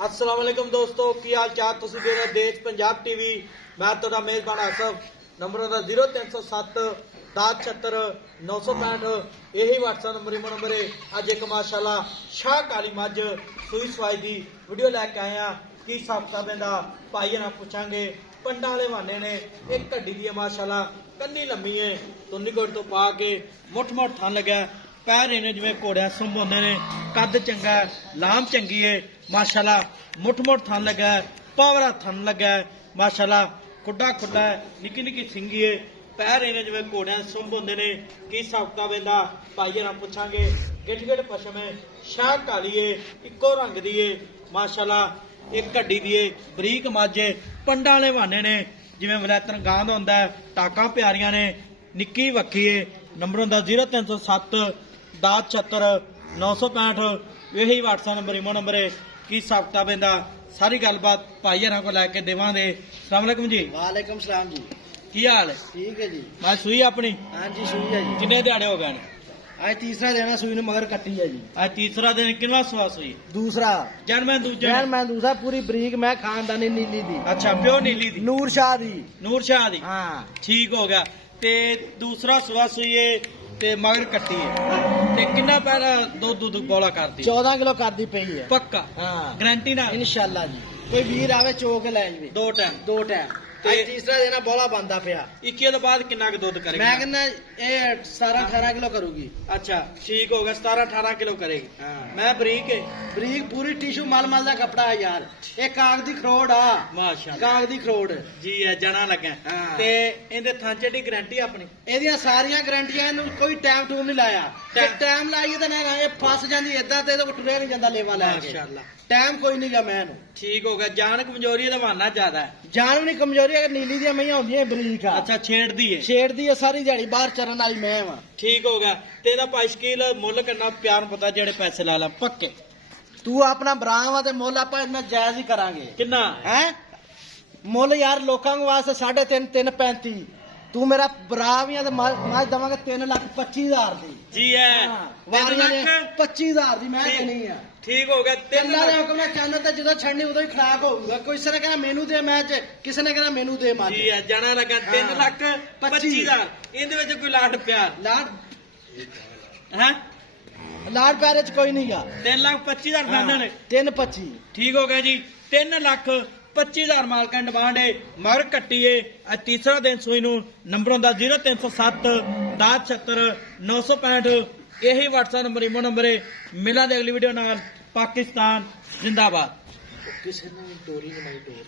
अस्सलाम वालेकुम दोस्तों, की हाल चाल? तुसीं देख रहे देश पंजाब टीवी। मैं तुहाडा मेजबान आसफ। नंबर दा 0307 1076 965। यही व्हाट्सएप नंबर इमो नंबर है। अज एक माशाल्लाह शाह काली मझ सूई सवाई दी वीडियो लैके आए हैं। की हिसाब किताब इहदा भाई ना पूछांगे। पंडा वाले बहाने ने एक घड्डी दी माशाल्लाह कन्नी लम्मी है तुन्नी कोट तो पा के मुठ मुठ थन लग्या। पैर इन्हें जिवें घोड़िया सुंभ होंदे ने। कद चंगा है, लाम चंगी है माशाल्लाह। मुठ मुठ थन लगा है, पावरा थन लगा है माशाल्लाह। खुड्डा खुड्डा है, निक्की निक्की सिंगी है। पैर इन्हें जिवें घोड़िया सुंभ होंदे ने। की हिसाब किताब इहदा भाई ना पूछांगे। गिठ गिठ पशम है, शाह काली है, इक्को रंग दी है माशाल्लाह। एक घड्डी दी है, बरीक मझ है। पंडा वाले बहाने ने जिवें वलैतन गांध होंदा है। टाकां प्यारियां ने, निक्की वक्की है। नंबर होंदा 0307 1076 965। यही व्हाट्सएप नंबर इमो नंबर है। की हिसाब किताब इहदा सारी गलबात भाई हरां को लैके देवांगे। अस्सलाम वालेकुम जी। वालेकुम सलाम जी। की हाल है? ठीक है जी। मैं सूई अपनी हाँ जी सूई है जी। किन्ने दिहाड़े हो गए ने? आज तीसरा दिन है, सूई ने मगर कट्टी है जी। आज तीसरा दिन। किनवा सुआ सूई? दूसरा जन्म दूजे जैन ने? मैं दूसरा पूरी बरीक मैं खानदानी नीली दी। अच्छा, प्यो नीली दी, नूर शाह दी। नूर शाह दी। हाँ ठीक हो गया। ते दूसरा सुआ सूई है ते मगर कट्टी है। ते किन्ना पैरा दूध बौला करती? 14 किलो कर दी पई है। पक्का हाँ गारंटी ना? इंशाल्लाह जी। कोई वीर आवे चोक लै जावे। दो टाइम। दो टाइम। ते- आज तीसरा दिन है, बौला बनदा पिया। 21 तो बाद किन्ना क दुध करेगी? मैं कहना ये 17-18 किलो करूगी। अच्छा ठीक हो गया। 17-18 किलो करेगी। हाँ। मैं बरीक है बरीक पूरी टिशू मल मल दा कपड़ा है यार। ये काग दी खरोड़ आ। माशाल्लाह काग दी खरोड़। जी है, जाना लगा। हाँ। ते इंदे थांचे दी गारंटी अपनी? ਇਹਦੀਆਂ ਸਾਰੀਆਂ ਗਰੰਟੀਆਂ ਇਹਨੂੰ ਕੋਈ ਟਾਈਮ ਟੂਮ ਨਹੀਂ ਲਾਇਆ। ਜੇ ਟਾਈਮ ਲਾਈਏ ਤਾਂ ਨਾ ਇਹ ਫਸ ਜਾਂਦੀ ਏਦਾਂ ਤੇ ਇਹਦੇ ਕੋਲ ਟੁਰਿਆ ਨਹੀਂ ਜਾਂਦਾ ਲੇਵਾ ਲੈ ਕੇ। माशाल्लाह ਟਾਈਮ ਕੋਈ ਨਹੀਂਗਾ ਮੈਂ ਇਹਨੂੰ। ठीक हो गया। जान कमजोरी ਦਾ ਬਹਾਨਾ ਜ਼ਿਆਦਾ ਹੈ। ਜਾਨ ਵੀ ਨਹੀਂ ਕਮਜ਼ੋਰੀ ਅਗਰ ਨੀਲੀ ਦੀਆਂ ਮਈਆਂ ਹੁੰਦੀਆਂ ਇਹ ਬਰੀਕ ਆ। ਅੱਛਾ, ਛੇੜਦੀ ਹੈ। ਛੇੜਦੀ ਆ ਸਾਰੀ ਦਿਹਾੜੀ ਬਾਹਰ ਚਰਨ ਵਾਲੀ ਮੈਂ ਵਾਂ। ਠੀਕ ਹੋ ਗਿਆ। ਤੇ ਇਹਦਾ ਭਾਈ ਸ਼ਕੀਲ ਮੁੱਲ ਕਰਨਾ ਪਿਆਰ ਨੂੰ ਪਤਾ ਜਿਹੜੇ ਪੈਸੇ ਲਾ ਲਾ ਪੱਕੇ। ਤੂੰ ਆਪਣਾ ਭਰਾ ਵਾ ਤੇ ਮੁੱਲ ਆਪਾਂ ਇੰਨਾ ਜਾਇਜ਼ ਹੀ ਕਰਾਂਗੇ। ਕਿੰਨਾ ਹੈ ਮੁੱਲ ਯਾਰ ਲੋਕਾਂ ਵਾਸਤੇ 3.5 3.35। ਤੂੰ ਮੇਰਾ ਭਰਾ ਵੀ ਆ ਤੇ ਮੈਂ ਦਵਾਂਗਾ 3,25,000 ਦੀ। ਜੀ ਹੈ। ਹਾਂ, ਵਾਰੀਆਂ ਨੇ 25,000 ਦੀ ਮੈਂ ਠੀਕ। ਦੇਣੀ ਆ। ਠੀਕ ਹੋ ਗਿਆ। 3 ਅੱਲਾ ਦੇ ਲੱਖ। ਹੁਕਮ ਨਾਲ ਚੈਨਲ ਤੇ ਜਦੋਂ ਛੱਡਣੀ ਉਦੋਂ ਹੀ ਖਰਾਕ ਹੋਊਗਾ। ਕਿਸੇ ਨੇ ਕਹਿਣਾ ਮੈਨੂੰ ਦੇ ਮੈਚ, ਕਿਸੇ ਨੇ ਕਹਿਣਾ ਮੈਨੂੰ ਦੇ ਮੱਝ। ਜੀ ਹੈ, ਜਾਣਾ ਲੱਗਾ। 3 ਹਾਂ। ਲੱਖ 25,000। ਇਹਦੇ ਵਿੱਚ ਕੋਈ ਲਾਡ ਪਿਆਰ ਲਾੜ ਹੈ? ਲਾੜ ਪੈਰੇ ਚ ਕੋਈ ਨਹੀਂਗਾ। 3,25,000 ਖਾਣੇ ਨੇ। 3.25। ठीक हो गया जी। 3,25,000 मालका डिमांड है। मगर कट्टी है। आज तीसरा दिन सूई नूं। नंबर होंदा 0307 1076 965। यही व्हाट्सएप नंबर इमो नंबर है। मिला दे अगली वीडियो नाल। पाकिस्तान जिंदाबाद। ਕਿਸੇ ਨੇ ਡੋਰੀ ਨਹੀਂ